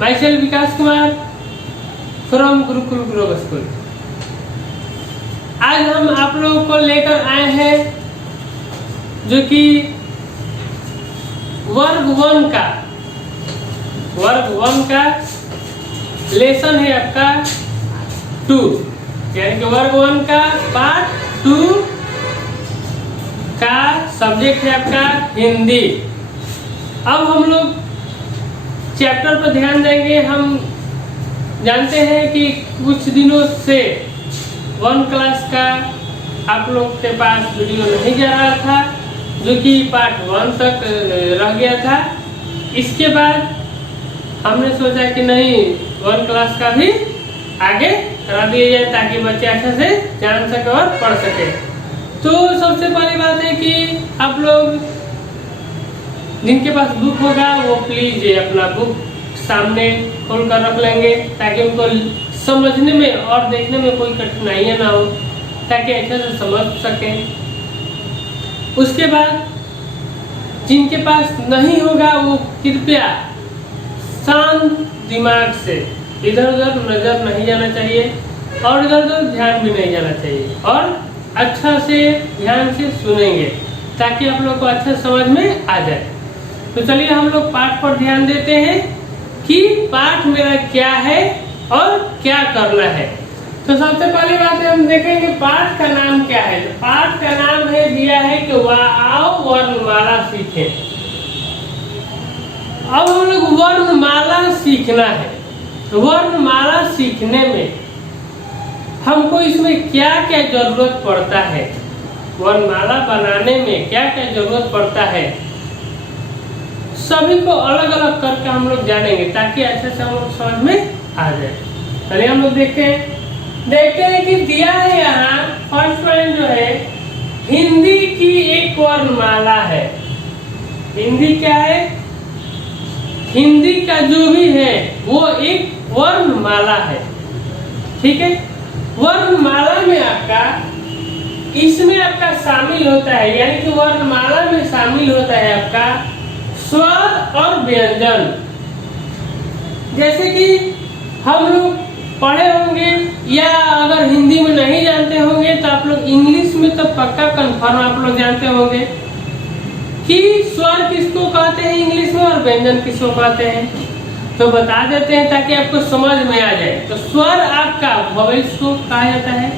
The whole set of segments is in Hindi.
myself Vikas Kumar from Gurukul global school. आज हम आप लोगों को लेकर आए हैं जो कि वर्ग वन का लेसन है आपका 2, यानी कि वर्ग 1 का पार्ट 2 का सब्जेक्ट है आपका हिंदी। अब हम लोग चैप्टर पर ध्यान देंगे। हम जानते हैं कि कुछ दिनों से 1 क्लास का आप लोग के पास वीडियो नहीं जा रहा था, जो कि पार्ट 1 तक रह गया था। इसके बाद हमने सोचा कि नहीं 1 क्लास का भी आगे करा दिया जाए ताकि बच्चे अच्छे से जान सके और पढ़ सके। तो सबसे पहली बात है कि आप लोग जिनके पास बुक होगा वो प्लीज अपना बुक सामने खोल कर रख लेंगे ताकि उनको समझने में और देखने में कोई कठिनाइयाँ ना हो, ताकि अच्छे से समझ सकें। उसके बाद जिनके पास नहीं होगा वो कृपया शांत दिमाग से, इधर उधर नजर नहीं जाना चाहिए और इधर उधर ध्यान भी नहीं जाना चाहिए, और अच्छा से ध्यान से सुनेंगे ताकि आप लोग को अच्छा समझ में आ जाए। तो चलिए हम लोग पाठ पर ध्यान देते हैं कि पाठ मेरा क्या है और क्या करना है। तो सबसे पहली बात है हम देखेंगे पाठ का नाम क्या है। तो पाठ का नाम है दिया है कि आओ वर्णमाला सीखें। अब हम लोग वर्णमाला सीखना है। तो वर्णमाला सीखने में हमको इसमें क्या क्या जरूरत पड़ता है, वर्णमाला बनाने में क्या क्या जरूरत पड़ता है, सभी को अलग अलग करके हम लोग जानेंगे ताकि अच्छे से हम लोग समझ में आ जाए। चलिए हम लोग देखते हैं कि दिया है यहाँ फर्स्ट पॉइंट जो है हिंदी की एक वर्णमाला है। हिंदी क्या है? हिंदी का जो भी है वो एक वर्णमाला है। ठीक है, वर्णमाला में आपका इसमें आपका शामिल होता है, यानी कि वर्णमाला में शामिल होता है आपका स्वर और व्यंजन। जैसे कि हम लोग पढ़े होंगे या अगर हिंदी में नहीं जानते होंगे तो आप लोग इंग्लिश में तो पक्का कंफर्म आप लोग जानते होंगे कि स्वर किसको कहते हैं इंग्लिश में और व्यंजन किसको कहते हैं। तो बता देते हैं ताकि आपको समझ में आ जाए। तो स्वर आपका वॉवेल्स को कहा जाता है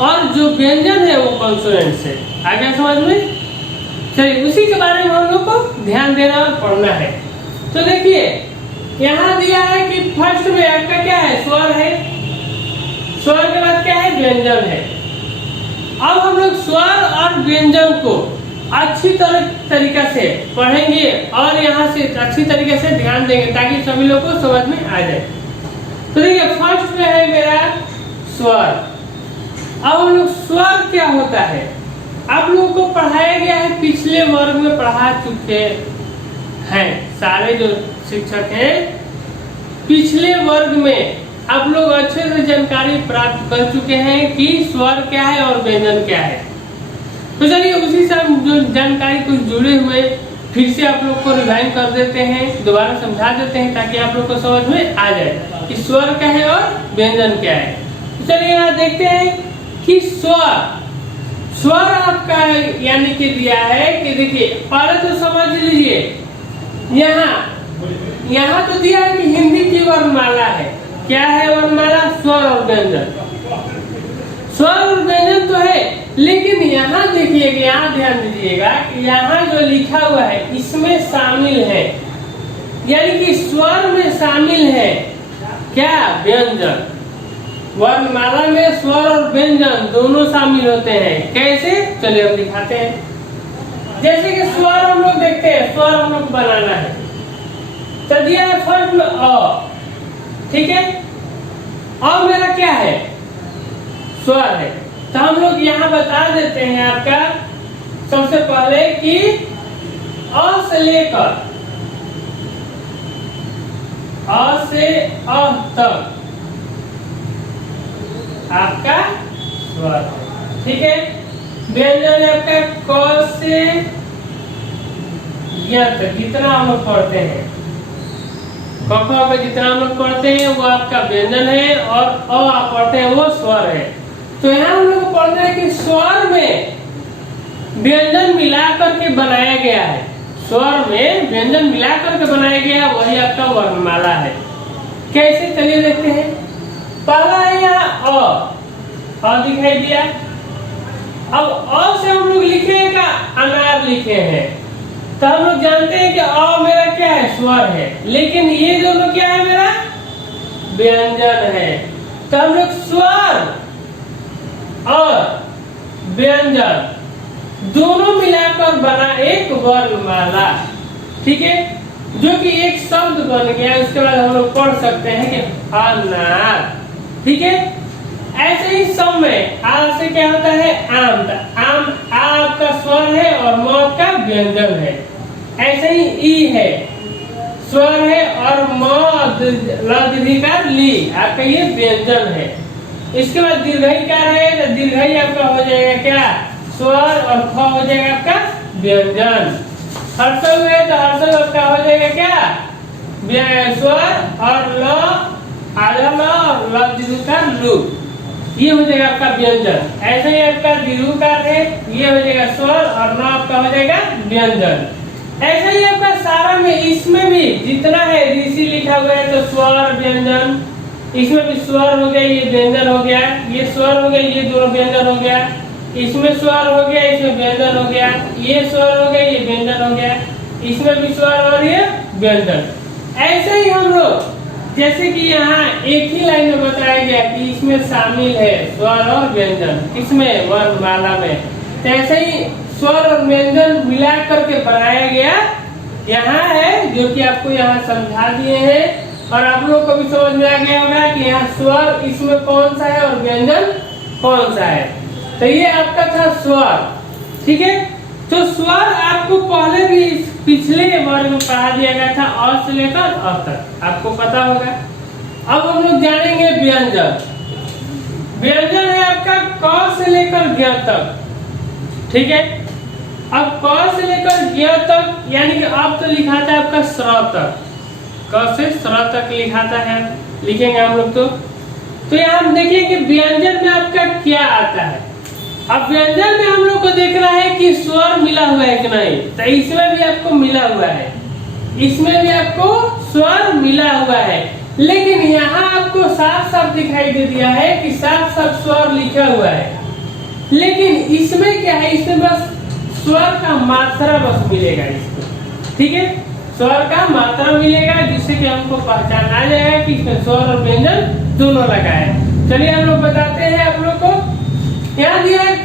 और जो व्यंजन है वो कॉन्सोनेंट्स है। आ गया समझ में? चलिए उसी के बारे में हम लोग को ध्यान देना और पढ़ना है। तो देखिए यहाँ दिया है कि फर्स्ट में आपका क्या है? स्वर है। स्वर के बाद क्या है? व्यंजन है। अब हम लोग स्वर और व्यंजन को अच्छी तरीका से पढ़ेंगे और यहाँ से अच्छी तरीके से ध्यान देंगे ताकि सभी लोग को समझ में आ जाए। तो देखिए फर्स्ट में है मेरा स्वर। अब हम लोग स्वर क्या होता है आप लोगों को पढ़ाया गया है, पिछले वर्ग में पढ़ा चुके हैं सारे जो शिक्षक हैं। पिछले वर्ग में आप लोग अच्छे से जानकारी प्राप्त कर चुके हैं कि स्वर क्या है और व्यंजन क्या है। तो चलिए उसी से जो जानकारी कुछ जुड़े हुए फिर से आप लोग को रिवाइंड कर देते हैं, दोबारा समझा देते हैं ताकि आप लोग को समझ में आ जाए कि स्वर क्या है और व्यंजन क्या है। तो चलिए यहाँ देखते हैं कि स्वर आपका यानी कि दिया है कि देखिए पहले तो समझ लीजिए, यहाँ तो दिया है कि हिंदी की वर्णमाला है। क्या है वर्णमाला? स्वर और व्यंजन। स्वर और व्यंजन तो है, लेकिन यहाँ देखिएगा, यहाँ ध्यान दीजिएगा कि यहाँ जो लिखा हुआ है इसमें शामिल है, यानी कि स्वर में शामिल है क्या? व्यंजन। वर्णमाला में स्वर और व्यंजन दोनों शामिल होते हैं। कैसे? चलिए हम दिखाते हैं। जैसे कि स्वर हम लोग देखते हैं, स्वर हम लोग बनाना है तो दिया है फर्स्ट में अ। ठीक है, अ मेरा क्या है? स्वर है। तो हम लोग यहाँ बता देते हैं आपका सबसे पहले कि अ से लेकर अ से अ तक आपका स्वर। ठीक है, व्यंजन आपका क से य तक, कितना हम लोग पढ़ते हैं क ख पे जितना हम लोग पढ़ते हैं वो आपका व्यंजन है और अ आप पढ़ते हैं वो स्वर है। तो यहाँ हम लोग पढ़ते हैं कि स्वर में व्यंजन मिला करके बनाया गया है, स्वर में व्यंजन मिला करके बनाया गया वही आपका वर्णमाला है। कैसे, चलिए देखते हैं। पहला है यहाँ अ दिखाई दिया। अब अ से हम लोग लिखेगा अनार लिखे हैं, तो हम लोग जानते हैं कि अ मेरा क्या है, स्वर है, लेकिन ये दोनों क्या है, मेरा व्यंजन है। तो हम लोग स्वर और व्यंजन दोनों मिलाकर बना एक वर्णमाला, ठीक है, जो कि एक शब्द बन गया। उसके बाद हम लोग पढ़ सकते हैं कि अनार, ठीक है। ऐसे ही सब में आ से क्या होता है, आम। आम आ आपका स्वर है और म का व्यंजन है। ऐसे ही ई है, स्वर है और म दीर्घिकार ली आपका ये व्यंजन है। इसके बाद दीर्घिकार है, तो दीर्घई आपका हो जाएगा क्या, स्वर, और ख हो जाएगा आपका व्यंजन। हर्षव है तो हर्षव आपका हो जाएगा क्या, स्वर, और ल आधा ल और ल दीर्घिकार लू, ये हो जाएगा आपका व्यंजन। ऐसे ही आपका दीर्घिकार है, ये हो जाएगा स्वर और न आपका हो जाएगा व्यंजन। ऐसे ही आपका सारा में इसमें भी जितना है ऋषि लिखा हुआ है तो स्वर व्यंजन, इसमें भी स्वर हो गया, ये व्यंजन हो गया, ये स्वर हो गया, ये दोनों व्यंजन हो गया, इसमें स्वर हो गया, इसमें व्यंजन हो गया, ये स्वर हो गया, ये व्यंजन हो गया, इसमें भी स्वर और ये व्यंजन। ऐसे ही हम लोग जैसे कि यहाँ एक ही लाइन में बताया गया कि इसमें शामिल है स्वर और व्यंजन, इसमें वर्णमाला में, तो ऐसे ही स्वर और व्यंजन मिला करके बनाया गया यहाँ है, जो कि आपको यहाँ समझा दिए हैं। और आप लोग को भी समझ में आ गया होगा कि यहाँ स्वर इसमें कौन सा है और व्यंजन कौन सा है। तो ये आपका था स्वर, ठीक है। तो स्वर आपको पहले भी पिछले वर्ग में पढ़ा दिया गया था, अ से लेकर अ तक, आपको पता होगा। अब हम लोग जानेंगे व्यंजन। व्यंजन है आपका क से लेकर ज्ञ तक, ठीक है। अब क से लेकर ज्ञ तक, यानी कि अब तो लिखाता है आपका स्र तक, क से स्र तक लिखाता है, लिखेंगे हम लोग। तो यहाँ हम देखिए कि व्यंजन में आपका क्या आता है। अब व्यंजन में हम लोग को देखना है कि स्वर मिला हुआ है कि नहीं, तो इसमें भी आपको मिला हुआ है, इसमें भी आपको स्वर मिला हुआ है, लेकिन यहाँ आपको साफ साफ दिखाई दे दिया है कि साफ साफ स्वर लिखा हुआ है, लेकिन इसमें क्या है, इसमें बस स्वर का मात्रा बस मिलेगा इसको, ठीक है, स्वर का मात्रा मिलेगा, जिससे कि हमको पहचान आ जाएगा कि इसमें स्वर और व्यंजन दोनों लगा है। चलिए हम लोग बताते हैं आप लोग को। यहाँ दिया है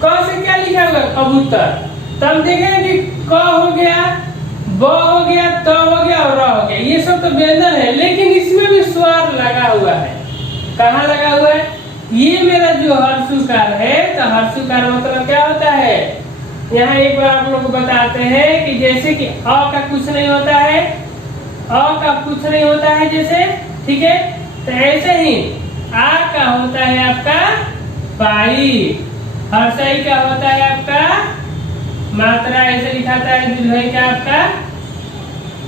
क से क्या लिखा हुआ है, कबूतर। तो हम देखें कि क हो गया, ब हो गया, त हो गया और र हो गया, ये सब तो व्यंजन है, लेकिन इसमें भी स्वर लगा हुआ है। कहाँ लगा हुआ है, ये मेरा जो हर्षुकार है, तो हर्षुकार मतलब क्या होता है, यहाँ एक बार आप लोग को बताते हैं कि जैसे कि अ का कुछ नहीं होता है, अ का कुछ नहीं होता है जैसे, ठीक है, तो ऐसे ही आ का होता है आपका पाई, हर्षई का होता है आपका मात्रा, ऐसे लिखाता है, दीर्घई का आपका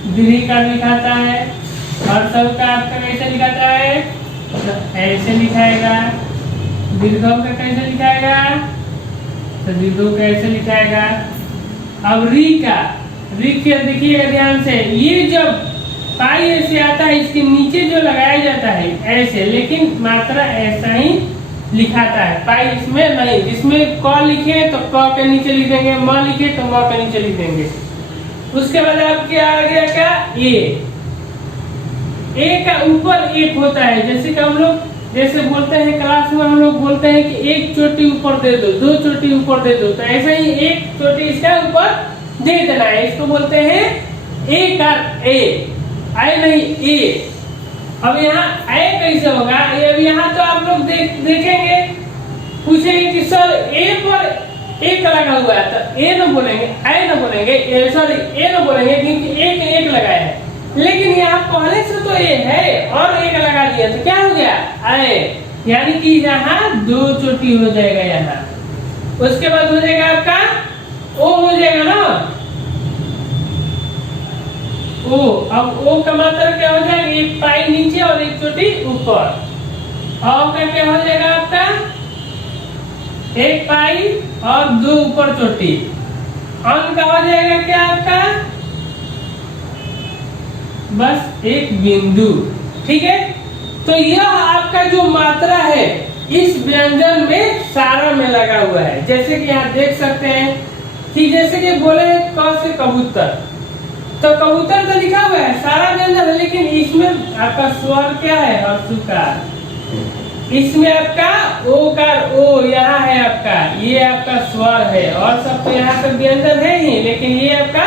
दीर्घिकार लिखाता है, हर्षव का आपका कैसे लिखाता है, ऐसे लिखाएगा, दीर्घव का कैसे लिखाएगा, तो दीर्घव कैसे लिखाएगा। अब री का, री के देखिएगा ध्यान से, ये जब पाई ऐसे आता है, इसके नीचे जो लगाया जाता है ऐसे, लेकिन मात्रा ऐसा ही लिखाता है, पाई इसमें नहीं। जिसमें क लिखे तो क के नीचे लिख देंगे, म लिखे तो म के नीचे लिख देंगे। उसके बाद आपके आ गया क्या, ए का ऊपर एक होता है, जैसे कि हम लोग जैसे बोलते हैं क्लास में, हम लोग बोलते हैं कि एक चोटी ऊपर दे दो, दो चोटी ऊपर दे दो, तो ऐसे ही एक चोटी इसका ऊपर दे देना है, इसको बोलते हैं ए का ए, आई नहीं ए। अब यहाँ ए कैसे होगा, अब यहाँ तो आप लोग देखेंगे, पूछेंगे कि सर ए पर एक लगा हुआ है, तो ए न बोलेंगे, आई न बोलेंगे, सॉरी ए न बोलेंगे, क्योंकि एक लगाया है, लेकिन यहाँ पहले से तो ए है और एक लगा दिया, तो क्या हो गया, आए, यानी कि यहाँ दो चोटी हो जाएगा यहाँ। उसके बाद हो जाएगा आपका ओ, हो जाएगा ना, ओ। अब ओ का मात्रा क्या हो जाएगा, एक पाई नीचे और एक चोटी ऊपर। औ का क्या हो जाएगा आपका, एक पाई और दो ऊपर चोटी। अन का हो जाएगा क्या आपका, बस एक बिंदु। ठीक है, तो यह आपका जो मात्रा है इस व्यंजन में सारा में लगा हुआ है। जैसे कि आप देख सकते हैं कि जैसे कि बोले क से कबूतर, तो कबूतर तो लिखा हुआ है सारा व्यंजन है, लेकिन इसमें आपका स्वर क्या है, हर्षुकार। इसमें आपका ओकार, ओ यहाँ है आपका, ये आपका स्वर है। और सब तो यहाँ पे व्यंजन है ही, लेकिन ये आपका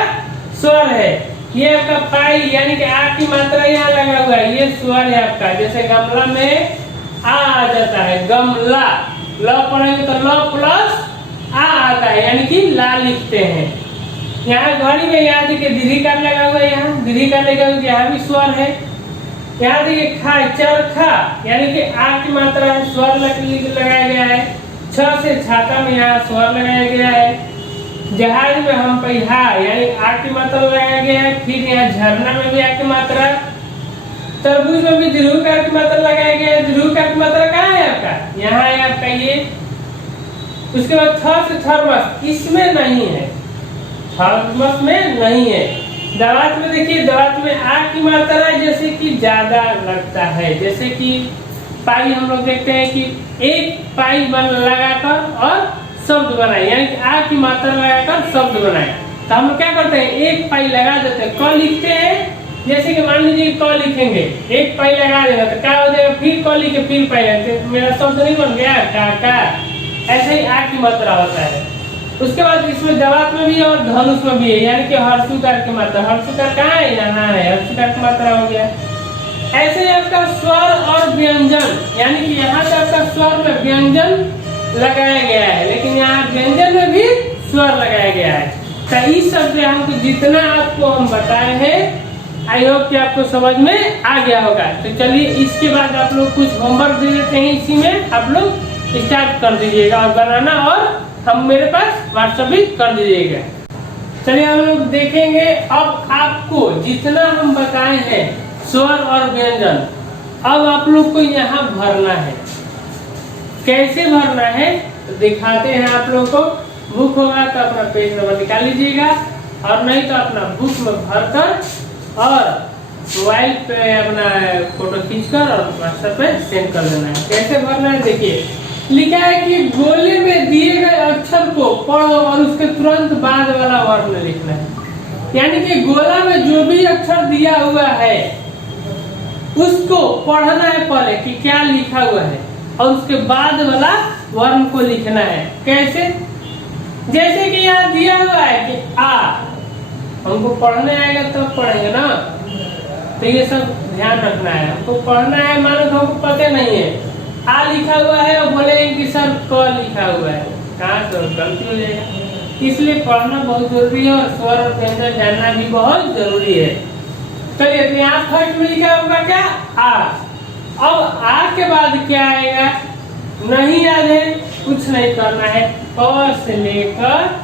स्वर है। ये आपका पाई यानी कि आ की मात्रा यहाँ लगा हुआ है, ये स्वर है आपका। जैसे गमला में आ जाता है, गमला। ल पढ़ेंगे तो ल प्लस आ आता है, यानी कि ला लिखते हैं। यहाँ घड़ी में यहाँ देखिए दीर्घिकार लगा हुआ है, यहाँ दीर्घिकार लगा हुआ है, यहाँ भी स्वर है। यहाँ देखिए खा, चरखा यानी कि आ की मात्रा है, स्वर लगाया गया है। छ से छाता में यहाँ स्वर लगाया गया है। जहाज में हम पहिया यानी आ की मात्रा लगाया गया है। फिर यहाँ झरना में भी आ की मात्रा, तरबूज में भी दीर्घकार की मात्रा लगाया गया है। दीर्घकार की मात्रा कहाँ है आपका, यहाँ है आपका ये। उसके बाद थ से थर्मस, इसमें नहीं है, थर्मस में नहीं है। दवात में देखिए, दवात में आ की मात्रा जैसे कि ज्यादा लगता है। जैसे कि पाई हम लोग देखते हैं कि एक पाई लगाकर और शब्द बनाए, यानी कि आ की मात्रा लगाकर शब्द बनाए। तो हम क्या करते हैं, एक पाई लगा देते हैं, क लिखते हैं। जैसे कि मान लीजिए क लिखेंगे, एक पाई लगा देगा तो क्या हो जाएगा, फिर क लिखे फिर पाई लगाते, मेरा शब्द नहीं बन गया काका। ऐसे ही आ की मात्रा होता है। उसके बाद इसमें दवात में भी और धनुष में भी है, यानी कि हर्षुकार की मात्रा। हर्षुकार कहाँ है, यहाँ है, हर्षुकार की मात्रा हो गया। ऐसे ही आपका स्वर और व्यंजन, यानी कि यहाँ से आपका स्वर में व्यंजन लगाया गया है, लेकिन यहाँ व्यंजन में भी स्वर लगाया गया है। तो इस शब्द हमको जितना आपको हम बताए हैं, आई होप कि आपको समझ में आ गया होगा। तो चलिए इसके बाद आप लोग कुछ होमवर्क दे देते हैं, इसी में आप लोग स्टार्ट कर दीजिएगा और बनाना, और हम मेरे पास व्हाट्सएप भी कर दीजिएगा। चलिए हम लोग देखेंगे अब आपको जितना हम बताए हैं स्वर और व्यंजन, अब आप लोग को यहाँ भरना है। कैसे भरना है तो दिखाते हैं आप लोगों को। बुक होगा तो अपना पेज नंबर निकाल लीजिएगा, और नहीं तो अपना बुक में भरकर और मोबाइल पे अपना फोटो खींचकर और व्हाट्सएप पे सेंड कर देना है। कैसे भरना है देखिए, लिखा है कि गोले में दिए गए अक्षर को पढ़ो और उसके तुरंत बाद वाला वर्ण लिखना है। यानी कि गोला में जो भी अक्षर दिया हुआ है उसको पढ़ना है पहले कि क्या लिखा हुआ है, और उसके बाद वाला वर्ण को लिखना है। कैसे, जैसे कि यहाँ दिया हुआ है कि आ, हमको पढ़ने आएगा तब पढ़ेंगे ना, तो ये सब ध्यान रखना है। हमको पढ़ना है, मानो तो हमको पता नहीं है, आ लिखा हुआ है और बोले कि सर क लिखा हुआ है, कहाँ से गलती हो जाएगा। इसलिए पढ़ना बहुत जरूरी है और स्वर और व्यंजन जानना भी बहुत जरूरी है। चलिए तो यहाँ फर्स्ट में लिखा होगा क्या, आ। अब आ के बाद क्या आएगा, नहीं याद है, कुछ नहीं करना है, क से लेकर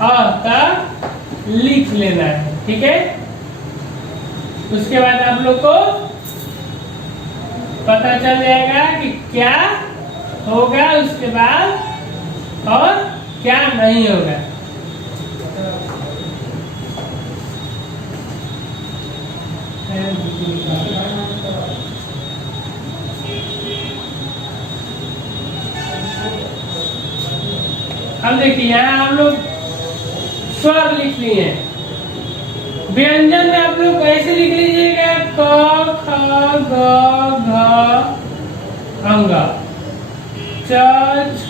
अ तक लिख लेना है। ठीक है, उसके बाद आप लोग को पता चल जाएगा कि क्या होगा उसके बाद और क्या नहीं होगा। अब देखिए यहाँ हम लोग स्वर लिख लिए, व्यंजन में आप लोग ऐसे लिख लीजिएगा, क ख ग घ अंग, च छ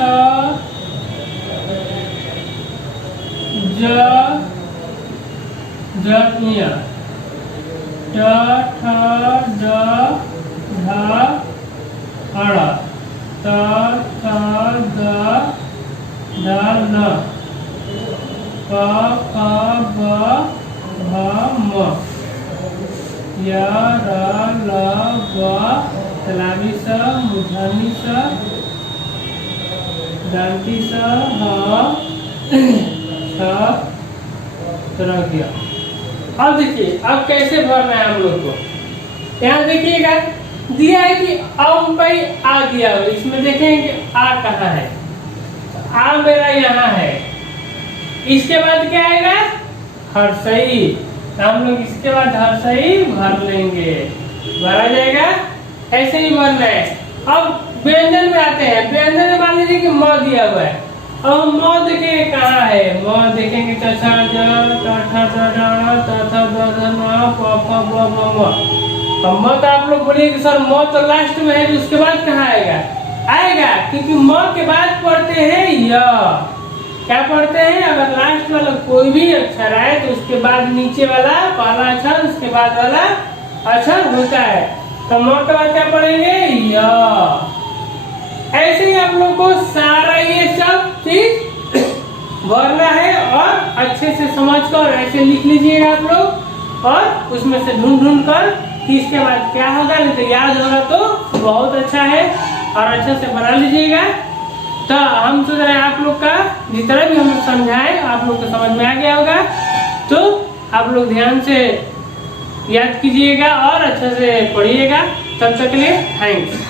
ज ज ट ठ ड ढ अड़, त थ द ध न, प फ ब भ म, य र ल व, तलावी स, मूर्धनी स, दंती स, ह छ, तरह गया। अब देखिए अब कैसे भरना है हम लोग को। यहाँ देखिएगा दिया है कि अम पई आ दिया हुआ, इसमें देखें कि आ कहाँ है, आ मेरा यहाँ है। इसके बाद क्या आएगा, हर्षई, हम लोग इसके बाद हर्षई भर लेंगे, भरा जाएगा। ऐसे ही भरना है। अब व्यंजन में आते हैं। व्यंजन में मान लीजिए कि म दिया हुआ है, अब म देखेंगे कहाँ है, म देखेंगे चचा म तो आप लोग बोलिए कि सर म तो लास्ट में है, तो उसके बाद कहाँ आएगा, आएगा क्योंकि म के बाद पढ़ते हैं य। क्या पढ़ते हैं, अगर लास्ट वाला कोई भी अक्षर आए तो उसके बाद नीचे वाला पहला अक्षर उसके बाद वाला अक्षर होता है। तो म के बाद क्या पढ़ेंगे, य। ऐसे ही आप लोग को सारा ये सब चीज भरना है और अच्छे से समझ कर ऐसे लिख लीजिएगा आप लोग, और उसमें से ढूंढ ढूंढ कर कि इसके बाद क्या होगा, नहीं तो याद होगा तो बहुत अच्छा है, और अच्छे से बना लीजिएगा। तो हम सोच रहे हैं आप लोग का जितना भी हम समझाएं आप लोग को समझ में आ गया होगा, तो आप लोग ध्यान से याद कीजिएगा और अच्छे से पढ़िएगा। तब तक के लिए थैंक्स।